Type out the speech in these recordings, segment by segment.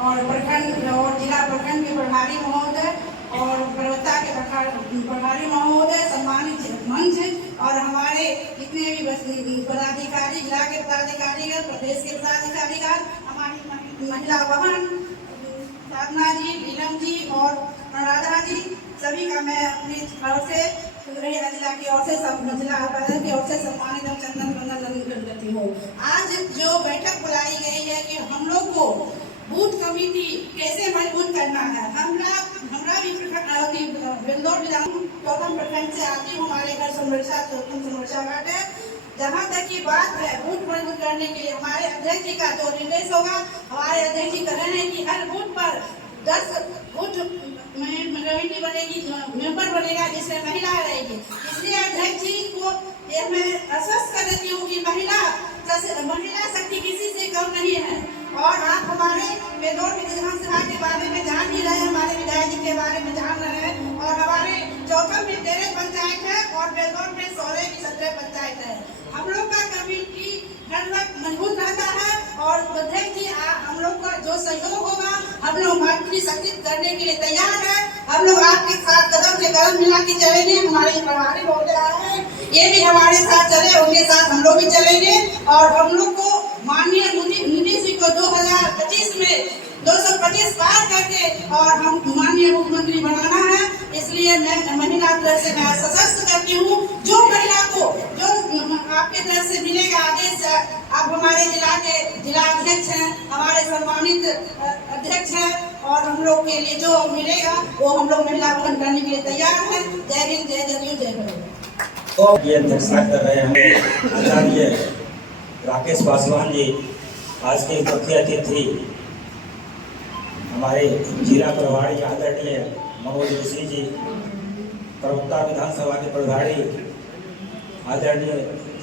और प्रखंड और जिला प्रखंड के प्रभारी महोदय और प्रवक्ता के प्रभारी महोदय, सम्मानित मंच और हमारे जितने भी पदाधिकारी, जिला के पदाधिकारी, प्रदेश के पदाधिकारीगण, हमारी महिला बहन साधना जी, नीलम जी और राधा जी, सभी का मैं अपनी ओर से जिला की ओर से जिला की ओर से सम्मानित और चंदन वंदन करती हूँ। आज जो बैठक बुलाई गई है कि हम लोग को बूथ कमेटी कैसे मजबूत करना है। हमरा भी बिंदौर चौथम प्रखंड से आती हूँ, हमारे घर समरसा घाट है। जहाँ तक की बात है बूथ मजबूत करने के लिए हमारे अध्यक्ष जी का जो निर्देश होगा, हमारे अध्यक्ष जी कह रहे हैं कि हर बूथ पर 10 बूथ कमेटी बनेगी, मेंबर बनेगा जिसमें महिला रहेगी। इसलिए अध्यक्ष जी को ये मैं आश्वस्त कर देती हूँ कि महिला शक्ति किसी से कम नहीं है। और आप हमारे बेदौर विधानसभा के बारे में जान ही रहे हैं, हमारे विधायक जी के बारे में जान रहे हैं। और हमारे चौथम में 13 पंचायत है और बेदौर में 16 की 17 पंचायत है। हम लोग का कमेटी हर वक्त मजबूत रहता है और अध्यक्ष जी हम लोग का जो सहयोग होगा हम लोग मंत्री शक्ति करने के लिए तैयार है। हम लोग आपके साथ कदम से कदम मिला के चलेंगे। हमारे प्रभारी महोदय है, ये भी हमारे साथ चले, उनके साथ हम लोग भी चलेंगे। और हम लोग को माननीय मोदी जी को 2025 में 225 पार करके और हम माननीय मुख्यमंत्री बनाना है। इसलिए मैं महिला तरफ से मैं सशक्त करती हूँ। जो महिला को जो आपके तरफ से मिलेगा आदेश, आप हमारे जिला के जिला अध्यक्ष हैं, हमारे सम्मानित अध्यक्ष हैं और हम लोग के लिए जो मिलेगा वो हम लोग महिला भवन करने के लिए तैयार हैं। जय हिंद, जय जदयू, जय भारत। तो ये अध्यक्षता कर रहे हैं आचार्य राकेश पासवान जी। आज के मुख्य अतिथि हमारे जिला प्रभारी आदरणीय मनोज जोशी जी, प्रवक्ता विधानसभा के प्रभारी आदरणीय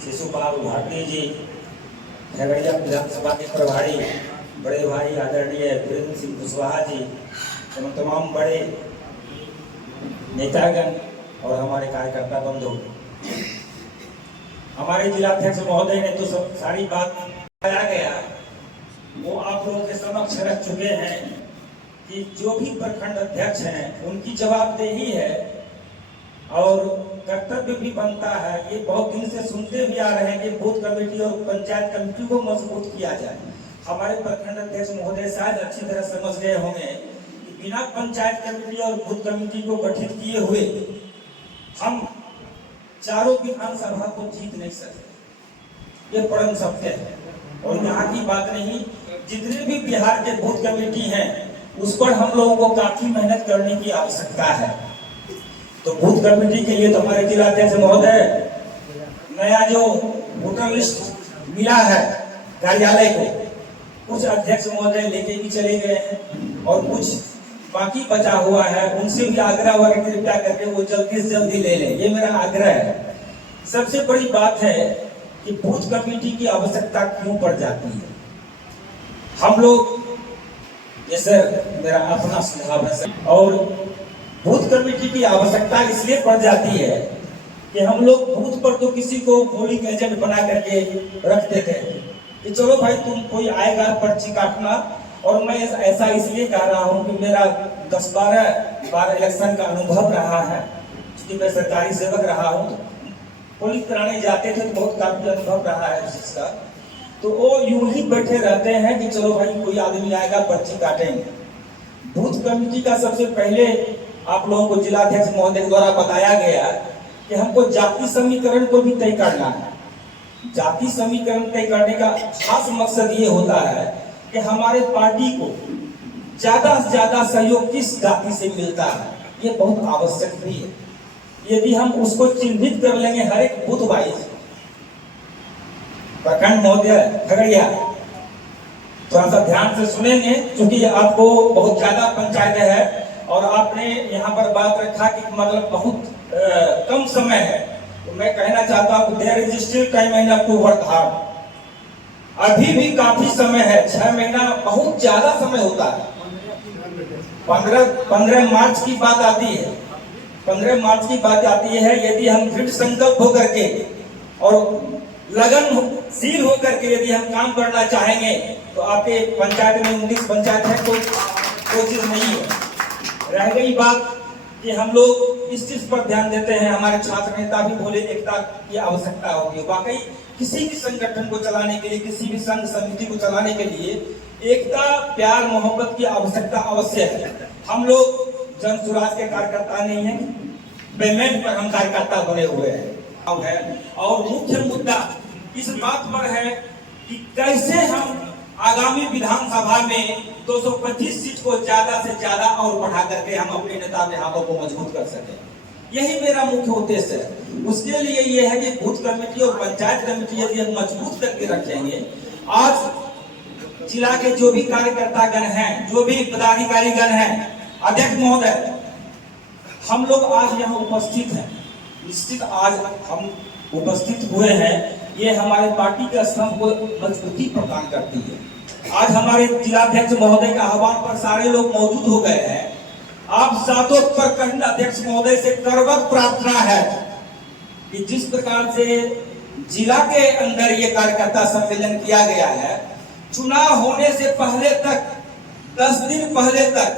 शिशुपाल भारती जी, खगड़िया विधानसभा के प्रभारी बड़े भाई आदरणीय वीरेंद्र सिंह कुशवाहा जी एवं तमाम बड़े नेतागण और हमारे कार्यकर्ता बंधु। हमारे जिलाध्यक्ष महोदय ने तो सब सारी बात बताया गया, वो आप लोगों के समक्ष रख चुके हैं कि जो भी प्रखंड अध्यक्ष हैं उनकी जवाबदेही है और कर्तव्य भी बनता है। ये बहुत दिन से सुनते भी आ रहे हैं कि बूथ कमेटी और पंचायत कमेटी को मजबूत किया जाए। हमारे प्रखंड अध्यक्ष महोदय शायद अच्छी तरह समझ गए होंगे कि बिना पंचायत कमेटी और बूथ कमेटी को गठित किए हुए हम चारों विधानसभा को जीत नहीं सकते। ये परम सत्य है और यहाँ की बात नहीं, जितने भी बिहार के बूथ कमेटी हैं उस पर हम लोगों को काफी मेहनत करने की आवश्यकता है। तो बूथ कमेटी के लिए तो हमारे जिलाध्यक्ष महोदय नया जो वोटर लिस्ट मिला है कार्यालय को, कुछ अध्यक्ष महोदय लेके भी चले गए हैं और कुछ बाकी बचा हुआ है, उनसे भी आग्रह हुआ कि कृपया करके वो जल्दी से जल्दी ले लें। ये मेरा आग्रह है। सबसे बड़ी बात है कि बूथ कमेटी की आवश्यकता क्यों पड़ जाती है। हम लोग, जैसे मेरा अपना सुझाव है सर, और बूथ कमेटी की आवश्यकता इसलिए पड़ जाती है कि हम लोग बूथ पर तो किसी को पोलिंग एजेंट बना करके रख देते हैं कि चलो भाई तुम कोई आएगा पर्ची काटना। और मैं ऐसा इसलिए कह रहा हूँ कि मेरा 10-12 बार इलेक्शन का अनुभव रहा है, क्योंकि मैं सरकारी सेवक रहा हूँ। पुलिस कराने जाते थे तो बहुत काफी अनुभव रहा है इस चीज का। तो वो यूं ही बैठे रहते हैं कि चलो भाई कोई आदमी आएगा पर्ची काटेंगे। बूथ कमेटी का सबसे पहले आप लोगों को जिलाध्यक्ष महोदय द्वारा बताया गया कि हमको जाति समीकरण को भी तय करना है। जाति समीकरण तय करने का खास मकसद ये होता है कि हमारे पार्टी को ज्यादा से ज्यादा सहयोग किस जाति से मिलता है, ये बहुत आवश्यक भी है। यदि हम उसको चिन्हित कर लेंगे हर एक बूथ वाइज, प्रखंड महोदय खगड़िया थोड़ा सा ध्यान से सुनेंगे क्योंकि आपको बहुत ज्यादा पंचायत है और आपने यहाँ पर बात रखा कि मतलब बहुत कम समय है। तो मैं कहना चाहता हूँ there is still time and to work hard. अभी भी काफी समय है, 6 महीना बहुत ज्यादा समय होता है। 15 मार्च की बात आती है, 15 मार्च की बात आती है। यदि हम दृढ़ संकल्प होकर के और लगनशील होकर के यदि हम काम करना चाहेंगे तो आपके पंचायत में 19 पंचायत है, कोई चीज नहीं है। रह गई बात कि हम लोग इस चीज पर ध्यान देते हैं, हमारे छात्र नेता भी बोले एकता की आवश्यकता होगी। वाकई किसी भी संगठन को चलाने के लिए, किसी भी संघ समिति को चलाने के लिए एकता, प्यार, मोहब्बत की आवश्यकता अवश्य है। हम लोग जन सुराज के कार्यकर्ता नहीं है, पेमेंट पर हम कार्यकर्ता बने हुए हैं। और मुख्य मुद्दा इस बात पर है कि कैसे हम आगामी विधानसभा में 225 सीट को ज्यादा से ज्यादा और बढ़ा करके हम अपने नेता के हाथों को मजबूत कर सकें। यही मेरा मुख्य उद्देश्य है। उसके लिए यह है कि बूथ कमेटी और पंचायत कमेटी यदि हम मजबूत करके रखेंगे, आज जिला के जो भी कार्यकर्ता गण हैं, जो भी पदाधिकारी गण हैं, अध्यक्ष महोदय, हम लोग आज यहाँ उपस्थित हैं। निश्चित आज हम उपस्थित हुए हैं, ये हमारे पार्टी के स्तंभ को मजबूती प्रदान करती है। आज हमारे जिलाध्यक्ष महोदय के आह्वान पर सारे लोग मौजूद हो गए हैं। आप सातों प्रखंड अध्यक्ष महोदय से करवत प्रार्थना है कि जिस प्रकार से जिला के अंदर ये कार्यकर्ता सम्मेलन किया गया है, चुनाव होने से पहले तक 10 दिन पहले तक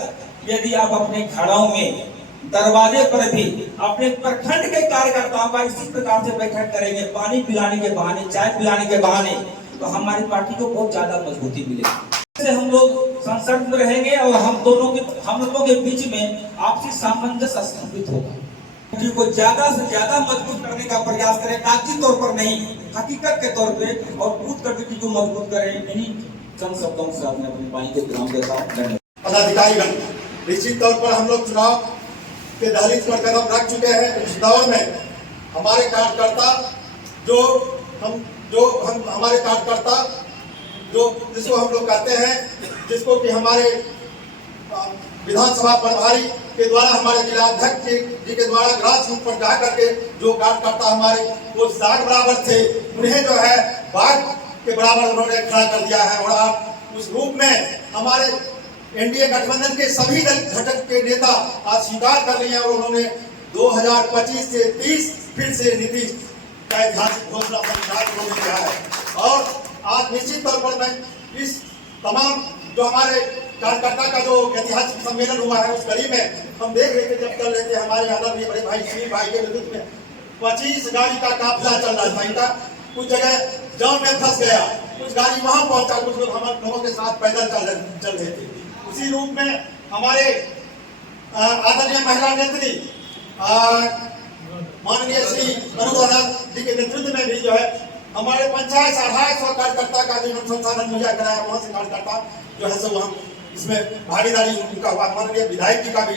यदि आप अपने घरों में दरवाजे पर भी अपने प्रखंड के कार्यकर्ताओं का इसी प्रकार से बैठक करेंगे, पानी पिलाने के बहाने, चाय पिलाने के बहाने, तो हमारी पार्टी को बहुत ज्यादा मजबूती मिलेगी। से हम लोग संसद में रहेंगे और हम लोगों के बीच में आपसी सामंजस्य स्थापित होगा। पार्टी को ज्यादा से ज्यादा मजबूत करने का प्रयास करें, कागजी तौर पर नहीं, हकीकत के तौर पे, और बूथ कमेटी को मजबूत करें। इन्हीं चंद शब्दों से आपने अपनी वाणी के विराम देता हूँ। पदाधिकारीगण, निश्चित तौर पर हम लोग चुनाव के दहलीज पर कदम रख चुके हैं। इस दौर में हमारे कार्यकर्ता हमारे कार्यकर्ता जिसको हम लोग कहते हैं, जिसको कि हमारे विधानसभा प्रभारी के द्वारा, हमारे जिलाध्यक्ष जी के द्वारा ग्रास रूट पर जा करके जो कार्यकर्ता हमारे वो साग बराबर थे, उन्हें जो है बाघ के बराबर उन्होंने खड़ा कर दिया है। और आप उस रूप में हमारे एनडीए गठबंधन के सभी घटक के नेता आज स्वीकार कर रहे हैं और उन्होंने 2025 से 30 फिर से नीतीश का ऐतिहासिक घोषणा संविधान उन्होंने किया है। और आज निश्चित तौर पर मैं इस तमाम जो हमारे कार्यकर्ता का जो ऐतिहासिक सम्मेलन हुआ है, उस कड़ी में हम देख रहे थे, जब चल रहे थे हमारे आदरणीय बड़े भाई सुनील भाई के नेतृत्व में 25 गाड़ी का काफिला चल रहा था। इनका कुछ जगह जाम में फंस गया, कुछ गाड़ी वहां पहुंचा, कुछ लोग हमारे लोगों के साथ पैदल चल रहे थे। उसी रूप में हमारे आदरणीय महिला नेत्री माननीय श्री अनुराधा जी के नेतृत्व में भी जो है हमारे पंचायत 250 कार्यकर्ता का जो संसाधन मुहैया कराया, वहां से कार्यकर्ता जो है सब हम इसमें भागीदारी उनका हुआ। माननीय विधायक जी का भी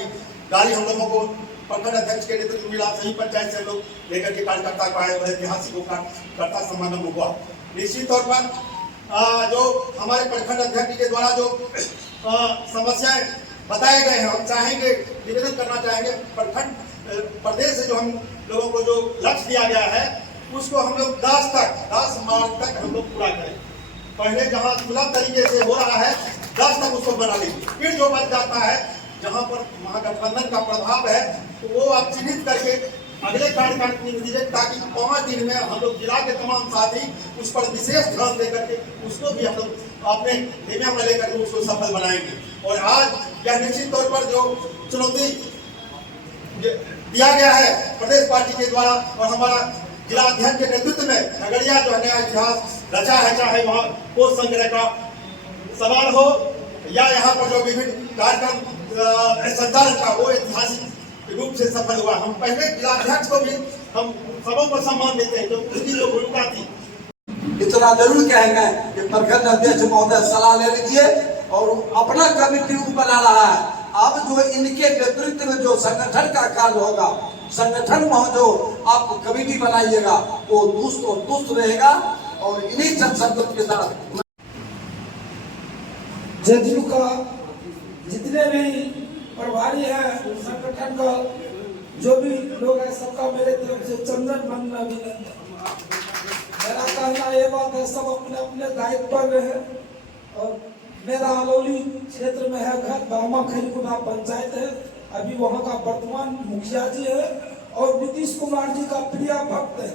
गाड़ी हम लोगों को प्रखंड अध्यक्ष के नेतृत्व मिला, सही पंचायत से लोग लेकर के कार्यकर्ता को आए, ऐतिहासिक कार्यकर्ता समागम हुआ। निश्चित तौर पर जो हमारे प्रखंड अध्यक्ष के द्वारा जो समस्याएं बताए गए हैं, हम चाहेंगे, निवेदन करना चाहेंगे, प्रदेश से जो हम लोगों को जो लक्ष्य दिया गया है, उसको हम लोग 10 मार्च तक हम लोग पूरा करें। पहले जहां सुलभ तरीके से हो रहा है, 10 तक उसको बना लेंगे। फिर जो बच जाता है, जहां पर महागठबंधन का प्रभाव है, तो वो आप चिन्हित करके अगले कार्यकाल की दीजिए, ताकि 5 दिन में हम लोग जिला के तमाम साथी उस पर विशेष ध्यान दे करके उसको भी हम लोग अपने नियम में लेकर के उसको सफल बनाएंगे। और आज यह निश्चित तौर पर जो चुनौती दिया गया है प्रदेश पार्टी के द्वारा और हमारा जिला अध्यक्ष के नेतृत्व में, खगड़िया जो है नया इतिहास रचा है, चाहे वहाँ कोष संग्रह का सवाल हो या यहाँ पर जो विभिन्न कार्यक्रम संचालन का, वो ऐतिहासिक रूप से सफल हुआ। हम पहले जिलाध्यक्ष को भी हम सबों को सम्मान देते हैं, जो उसकी जो भूमिका थी। इतना जरूर कहेंगे कि प्रखंड अध्यक्ष महोदय सलाह ले लीजिए और अपना कमेटी बना रहा है। अब जो इनके नेतृत्व में जो संगठन का कार्य होगा, संगठन में जो आप कमेटी बनाइएगा, वो दुष्ट और दुष्ट रहेगा। और इन्हीं शब्दों के साथ जदयू का जितने भी प्रभारी है, संगठन का जो भी लोग है, सबका मेरे तरफ से चंदन वंदन अभिनंदन। मेरा कहना ये बात है, सब अपने अपने दायित्व पर रहे। और मेरा अलौली क्षेत्र में है घर, बामा खरीगुना पंचायत है, अभी वहाँ का वर्तमान मुखिया जी है और नीतीश कुमार जी का प्रिय भक्त है।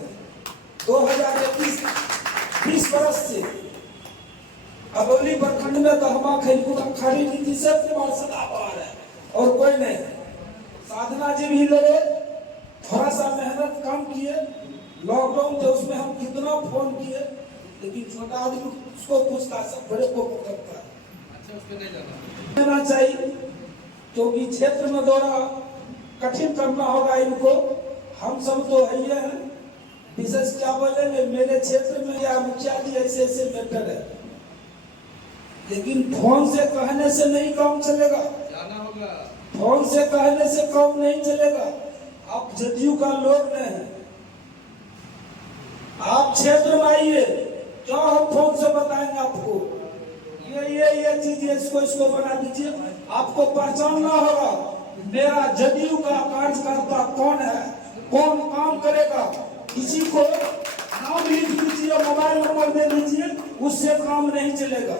2021 20 बरस से हरौली प्रखंड में दहमा खेलकूद अखाड़ी नीति से कुमार सदाबहार है और कोई नहीं। साधना जी भी लगे, थोड़ा सा मेहनत कम किए, लॉकडाउन थे उसमें हम कितना फोन किए, लेकिन छोटा आदमी उसको पूछता, सब बड़े को पकड़ता है। देना चाहिए क्योंकि क्षेत्र में दौरा कठिन करना होगा इनको। हम सब तो है हैं, विशेष क्या बोलेंगे, मेरे क्षेत्र में या मुखिया जी ऐसे ऐसे मैटर है, लेकिन फोन से कहने से नहीं काम चलेगा, फोन से कहने से काम नहीं चलेगा। आप जदयू का लोग नहीं है, आप क्षेत्र में आइए, क्या हम फोन से बताएंगे आपको ये चीज इसको बना दीजिए, आपको पहचानना होगा मेरा जदयू का कार्यकर्ता कौन है, कौन काम करेगा। किसी को नाम लिख दीजिए, मोबाइल नंबर दे दीजिए, उससे काम नहीं चलेगा।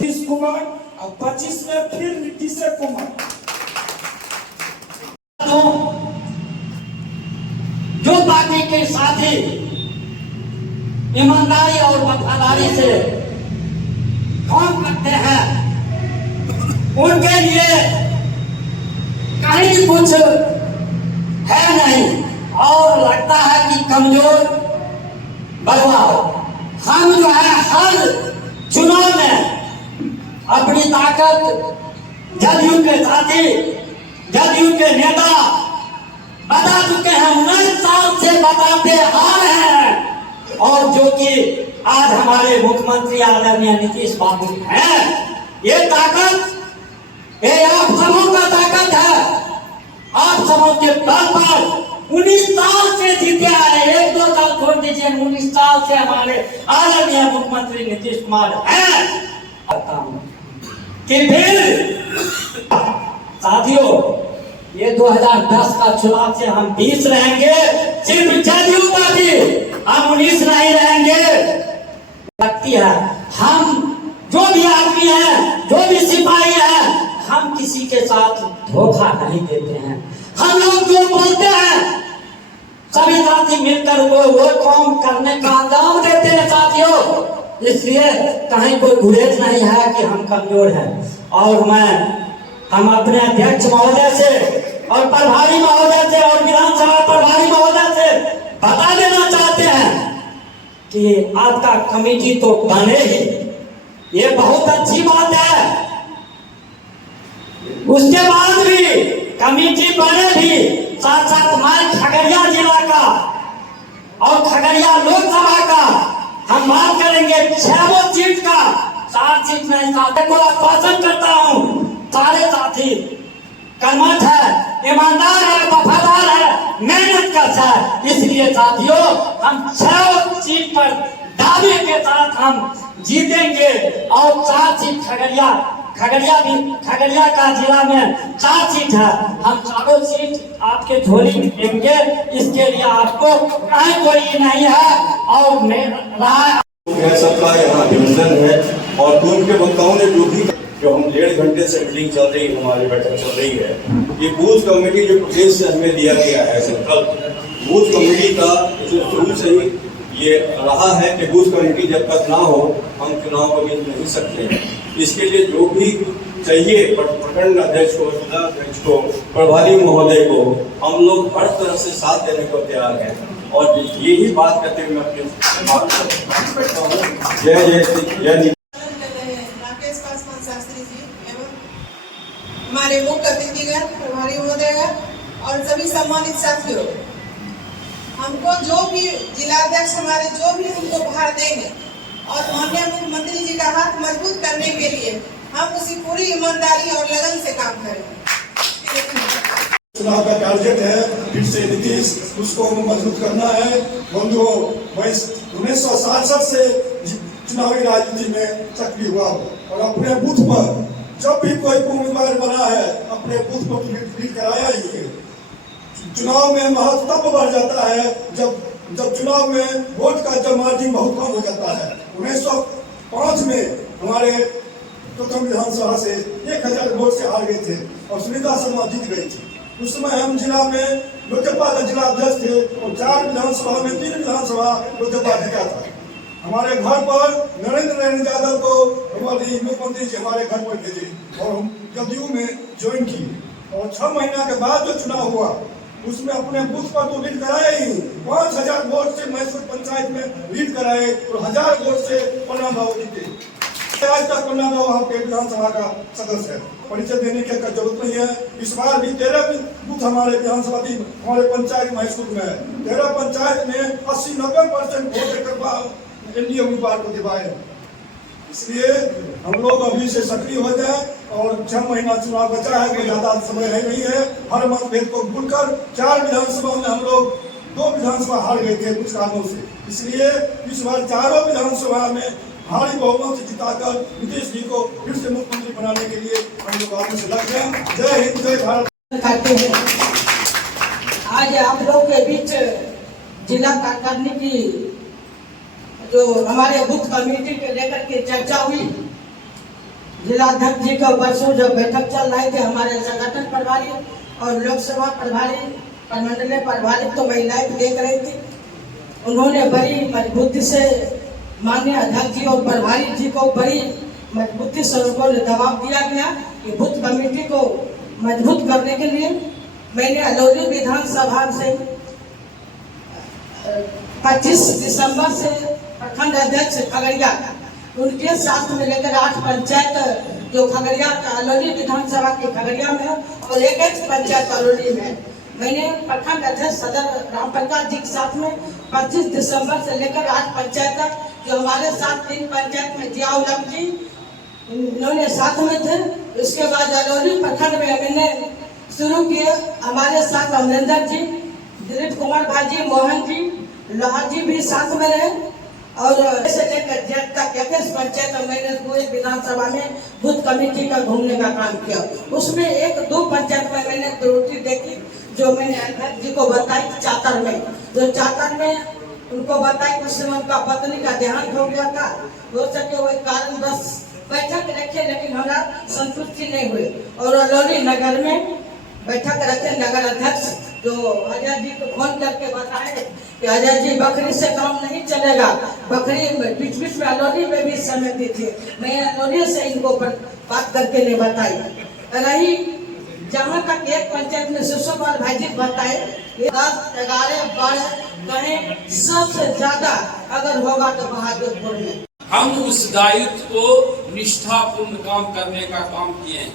नीतीश कुमार और 25 में फिर नीतीश कुमार। जो पार्टी के साथी ईमानदारी और वफादारी से काम करते हैं उनके लिए कहीं कुछ है नहीं और लगता है कि कमजोर बलवान। हम जो है हर चुनाव में अपनी ताकत जदयू के साथी, जदयू के नेता बता चुके हैं, 19 साल से बताते आ रहे हैं, और जो कि आज हमारे मुख्यमंत्री आदरणीय नीतीश बाबू हैं। ये ताकत ये आप सबों का ताकत है, आप सबों के बल पर 19 साल से जीते आ रहे, 1-2 साल छोड़ दीजिए, 19 साल से हमारे आदरणीय मुख्यमंत्री नीतीश कुमार हैं। कि फिर साथियों ये 2010 का चुनाव से हम 20 रहेंगे, सिर्फ जदयू पार्टी हम 19 नहीं रहेंगे। लगती है हम जो भी आदमी है, जो भी सिपाही है, हम किसी के साथ धोखा नहीं देते हैं। हम लोग जो बोलते हैं सभी साथी मिलकर वो काम करने का अंजाम देते हैं साथियों। इसलिए कहीं कोई गुरेज नहीं है कि हम कमजोर हैं। और हम अपने अध्यक्ष महोदय से और प्रभारी महोदय से और विधानसभा प्रभारी महोदय से बता देना चाहते हैं कि आपका कमेटी तो बने ही, ये बहुत अच्छी बात है। उसके बाद भी कमेटी बने भी, साथ साथ हमारे खगड़िया जिला का और खगड़िया लोकसभा का हम बात करेंगे 6 सीट का, 4 सीट में को आश्वासन करता हूँ, सारे साथी कर्मठ है, ईमानदार है, वफादार है, मेहनत करता है। इसलिए साथियों हम 6 सीट पर दावे के साथ हम जीतेंगे और 4 सीट खगड़िया का जिला में 4 सीट है, हम 4 सीट आपके झोली में देंगे। इसके लिए आपको कहीं कोई नहीं है और सबका यहाँ अभिनंदन है। और पूर्व के वक्ताओं ने जो हम 1.5 घंटे से मीटिंग चल रही है, हमारी बैठक चल रही है, ये बूथ कमेटी जो प्रदेश से हमें दिया गया है, संकल्प बूथ कमेटी का शुरू से ही ये रहा है कि बूथ कमेटी जब तक ना हो हम चुनाव को जीत नहीं सकते हैं। इसके लिए जो भी चाहिए प्रखंड अध्यक्ष को, जिला अध्यक्ष को, प्रभारी महोदय को, हम लोग हर तरह से साथ देने को तैयार हैं। और यही बात करते हुए अपने जय राकेश पासवान शास्त्री जी एवं हमारे मुख्य अतिथिगण, प्रभारी महोदय और सभी सम्मानित साथियों, हमको जो भी जिलाध्यक्ष हमारे जो भी हमको भार देंगे और माननीय मुख्यमंत्री जी का हाथ मजबूत करने के लिए हम उसी पूरी ईमानदारी और लगन से काम करेंगे। चुनाव का टारगेट है फिर से नीतीश, उसको मजबूत करना है। बंधुओं, 1967 से चुनावी राजनीति में सक्रिय हुआ और अपने बूथ पर जब भी कोई उम्मीदवार बना है अपने बूथ पर क्लिक कराया ही है। चुनाव में महत्व तब बढ़ जाता है जब चुनाव में वोट का जब मार्जिन बहुत कम हो जाता है। 1905 में हमारे प्रथम विधानसभा से 1000 वोट से हार गए थे और सुनीता शर्मा जीत गई थी। उस समय हम जिला में लोजपा का जिला अध्यक्ष थे और 4 विधानसभा में 3 विधानसभा लोजपा जीता था। हमारे घर पर नरेंद्र यादव को हमारे मुख्यमंत्री जी हमारे घर पर भेजे और हम जदयू में ज्वाइन किए और 6 महीना के बाद जो चुनाव हुआ उसमें अपने बूथ पर तो लीड कराए ही 5000 वोट से मैसूर पंचायत में लीड कराए और 1000 वोट से पन्ना भाव जीते। आज तक पन्ना भाव आपके विधानसभा का सदस्य है, परिचय देने की जरूरत नहीं है। इस बार भी 13 बूथ हमारे विधानसभा हमारे पंचायत मैसूर में है। 13 पंचायत में 80-90% वोट एनडीए उम्मीदवार को दिवाए। इसलिए हम लोग अभी से सक्रिय हो जाए और 6 महीना चुनाव बचा है, कोई ज्यादा समय है नहीं है। हर मतभेद को भूलकर 4 विधानसभा में हम लोग 2 विधानसभा हार गए थे कुछ कारणों से, इसलिए इस बार 4 विधानसभा में भारी बहुमत से जिताकर नीतीश जी को फिर से मुख्यमंत्री बनाने के लिए हम लोग आगे से लग गए। जय हिंद, जय भारत। करते हैं आज आप लोग के बीच जिला कार्यकारिणी की जो हमारे बूथ कमेटी के लेकर के चर्चा हुई। जिलाध्यक्ष जी का परसों जब बैठक चल रहे थे, हमारे संगठन प्रभारी और लोकसभा प्रभारी प्रमंडलीय प्रभारी तो महिलाएं देख रही थी। उन्होंने बड़ी मजबूती से माननीय अध्यक्ष जी और प्रभारी जी को बड़ी मजबूती से उनको दबाव दिया गया कि बूथ कमेटी को मजबूत करने के लिए मैंने अलौली विधानसभा से 25 दिसंबर से प्रखंड अध्यक्ष खगड़िया उनके साथ में लेकर 8 पंचायत जो खगड़िया अलौली विधानसभा के खगड़िया में और एक पंचायत अलौली में मैंने प्रखंड अध्यक्ष सदर रामप्रकाश जी के साथ में 25 दिसंबर से लेकर 8 पंचायत तक जो हमारे साथ 3 पंचायत में जियाउल जी इन्होंने साथ में थे। उसके बाद अलौली प्रखंड में मैंने शुरू किया, हमारे साथ अमरिंदर जी, दिलीप कुमार भाजी, मोहन जी, लोहा जी भी साथ में रहे और ऐसे लेकर जेठ तक 21 पंचायत मैंने पूरे विधानसभा में बूथ कमेटी का घूमने का काम किया। उसमें 1-2 पंचायत में मैंने त्रुटि देखी जो मैंने अध्यक्ष जी को बताई। चातर में जो चातर में उनको बताई उस समय उनका पत्नी का देहांत हो गया था, हो सके वही कारण बस बैठक रखे लेकिन हमारा संतुष्टि नहीं हुई और अलौली नगर में बैठक रखे। नगर अध्यक्ष जो अजय जी को फोन करके बताए कि अजय जी बकरी से काम नहीं चलेगा, बकरी बीच बीच में अलौली में भी समिति थी, मैं अलौली से इनको बात करके नहीं बताई। रही जहाँ तक एक पंचायत में सुषमा भाई जी बताए 10-11 12 कहें सबसे ज्यादा अगर होगा तो बहादुरपुर में। हम उस दायित्व को निष्ठापूर्ण काम करने का काम किए हैं।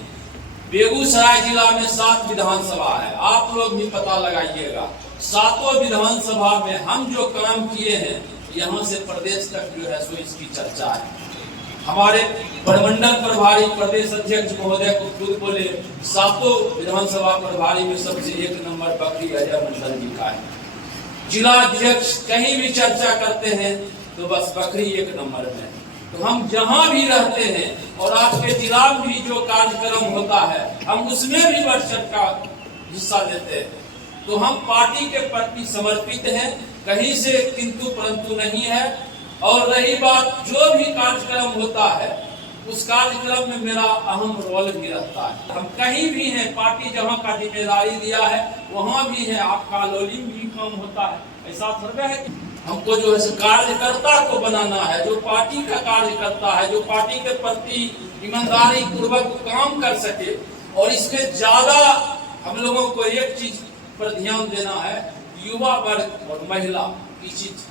बेगूसराय जिला में 7 विधानसभा है, आप लोग भी पता लगाइएगा। 7 विधानसभा में हम जो काम किए हैं यहाँ से प्रदेश तक जो है सो इसकी चर्चा है। हमारे प्रमंडल प्रभारी प्रदेश अध्यक्ष महोदय को खुद बोले 7 विधानसभा प्रभारी में सबसे 1 नंबर बकरी अजय मंडल जी का है। जिला अध्यक्ष कहीं भी चर्चा करते हैं तो बस बकरी 1 नंबर में। तो हम जहां भी रहते हैं और आपके जिला में भी जो कार्यक्रम होता है हम उसमें भी बढ़ चढ़ का हिस्सा लेते हैं। तो हम पार्टी के प्रति समर्पित हैं, कहीं से किंतु परंतु नहीं है। और रही बात जो भी कार्यक्रम होता है उस कार्यक्रम में मेरा अहम रोल भी रहता है। हम कहीं भी हैं, पार्टी जहां का जिम्मेदारी दिया है वहां भी है, आपका अलौली में भी काम होता है। ऐसा थोड़ा है कि हमको जो है कार्यकर्ता को बनाना है, जो पार्टी का कार्यकर्ता है, जो पार्टी के प्रति ईमानदारी पूर्वक काम कर सके। और इसमें ज्यादा हम लोगों को एक चीज पर ध्यान देना है, युवा वर्ग और महिला की चीज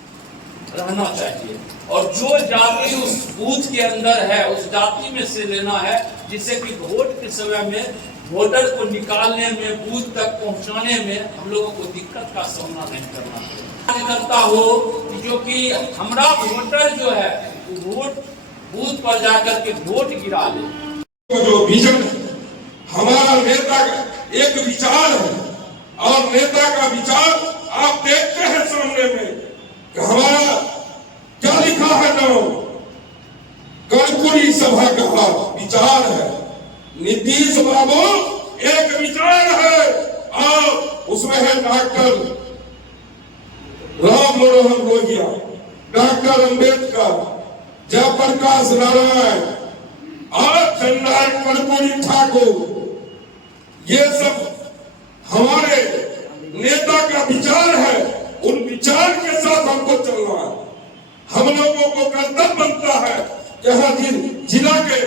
रहना चाहिए। और जो जाति उस बूथ के अंदर है उस जाति में से लेना है, जिससे कि वोट के समय में वोटर को निकालने में, बूथ तक पहुंचाने में हम लोगों को दिक्कत का सामना नहीं करना चाहिए। कार्यकर्ता हो जो कि हमारा वोटर जो है वोट बूथ पर जाकर के वोट गिरा ले। जो विजन हमारा नेता का एक विचार है और नेता का विचार आप देखते हैं सामने में कि हमारा क्या लिखा है नाम, कर्पूरी सभा का विचार है। नीतीश बाबू एक विचार है और उसमें है डॉक्टर राम मनोहर लोहिया, डॉक्टर अंबेडकर, जयप्रकाश नारायण और जननायक कर्पूरी ठाकुर। ये सब हमारे नेता का विचार है, उन विचार के साथ हमको चलना है। हम लोगों को संगठन तब बनता है जहाँ जिला के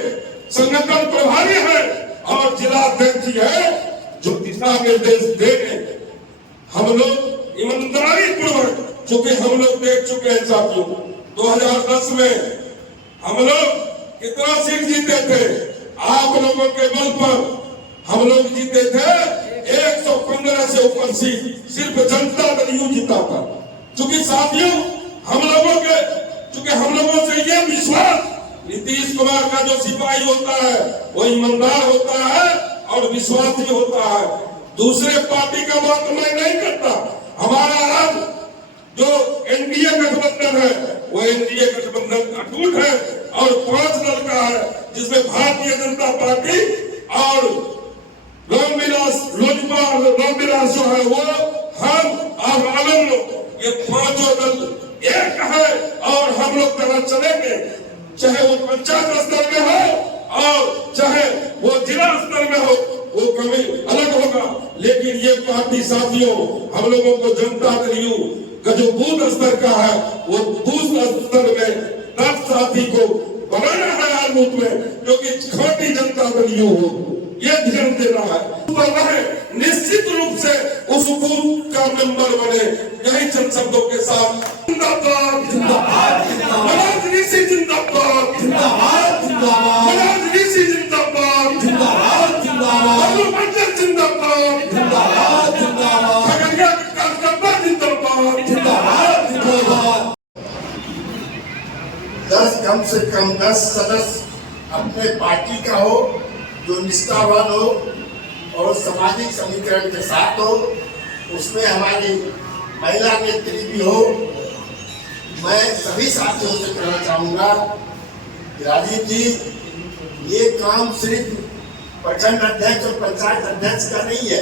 संगठन प्रभारी है और जिला अध्यक्ष है जो दिशा निर्देश देंगे। हम लोग ईमानदारी पूर्वक, चूंकि हम लोग देख चुके हैं साथियों, 2010 में हम लोग कितना सीट जीते थे, आप लोगों के बल पर हम लोग जीते थे 115 से ऊपर सीट, सिर्फ जनता दल यूं जीता था। चूंकि साथियों हम लोगों से ये विश्वास, नीतीश कुमार का जो सिपाही होता है वो ईमानदार होता है और विश्वासी होता है। दूसरे पार्टी का बात मैं नहीं करता। हमारा आज जो एनडीए गठबंधन है वो एनडीए गठबंधन अटूट है और 5 दल का है, जिसमें भारतीय जनता पार्टी और रामविलास जो है वो, हम और आलम लोग, ये 5 दल एक है और हम लोग तरह चलेंगे, चाहे वो पंचायत स्तर में हो और चाहे वो जिला स्तर में हो, वो कभी अलग होगा। लेकिन ये पार्टी साथियों हम लोगों को जनता दल का जो बूथ स्तर का है वो बूथ स्तर में 10 साथी को बनाना है हर बूथ में, क्योंकि छोटी जनता दल हो, ये ध्यान देना है। निश्चित रूप से उस बूथ का मेंबर बने। यही चंद शब्दों के साथ जिंदाबाद जिंदाबाद मनोज ऋषि जिंदाबाद जिंदाबाद जिंदाबाद मनोज ऋषि जिंदाबाद जिंदाबाद जिंदाबाद मंजर जिंदाबाद जिंदाबाद जिंदाबाद खगड़िया के कार्यकर्ता जिंदाबाद जिंदाबाद जिंदाबाद। 10 कम से कम 10 सदस्य अपने पार्टी का हो, जो निष्ठावान हो और सामाजिक समीकरण के साथ हो, उसमें हमारी महिला नेत्री भी हो। मैं सभी साथियों से कहना चाहूँगा कि राजीव जी, ये काम सिर्फ प्रखंड अध्यक्ष और पंचायत अध्यक्ष का नहीं है,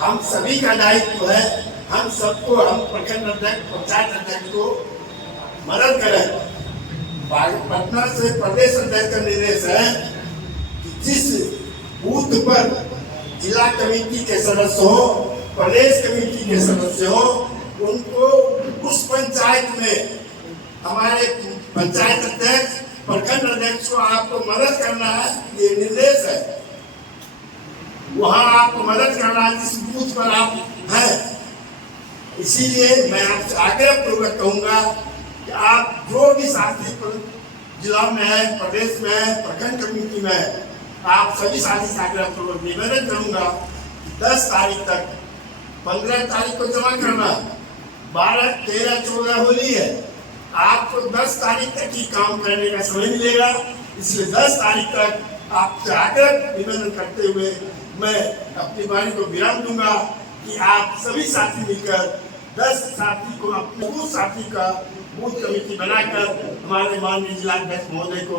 हम सभी का दायित्व है। हम सबको, हम प्रखंड अध्यक्ष पंचायत अध्यक्ष को मदद करें। पटना से प्रदेश अध्यक्ष का निर्देश है कि जिस बूथ पर जिला कमेटी के सदस्य हो, प्रदेश कमेटी के सदस्य हो, उनको उस पंचायत में हमारे पंचायत अध्यक्ष, प्रखंड अध्यक्ष को आपको मदद करना है, ये निर्देश है। वहां आपको मदद करना है जिस बूथ पर आप हैं। इसीलिए मैं आपसे आग्रह पूर्वक कहूंगा कि आप जो भी साथी जिला में है, प्रदेश में है, प्रखंड कमेटी में है, आप सभी साथी से आग्रह पूर्वक निवेदन करूंगा 10 तारीख तक, 15 तारीख को जमा करना, 12, 13, 14 होली है, आपको 10 तारीख तक ही काम करने का समय मिलेगा। इसलिए 10 तारीख तक आपसे आग्रह निवेदन करते हुए मैं अपनी वाणी को विराम दूंगा कि आप सभी साथी मिलकर 10 साथी को, अपने बूथ साथी का बूथ कमेटी बनाकर हमारे माननीय जिलाध्यक्ष महोदय को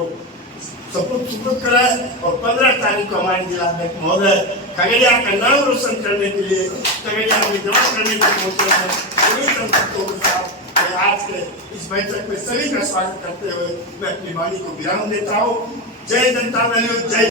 सुपुर्द कराए और 15 तारीख को हमारे जिलाध्यक्ष महोदय खगड़िया का नाम रोशन करने के लिए खगड़िया में जमा करने के पहुंचे हैं। सभी संस्थाओं के साथ मैं आज के इस बैठक में सभी का स्वागत करते हुए मैं अपनी वाणी को विराम देता हूँ। जय जनता दल, जय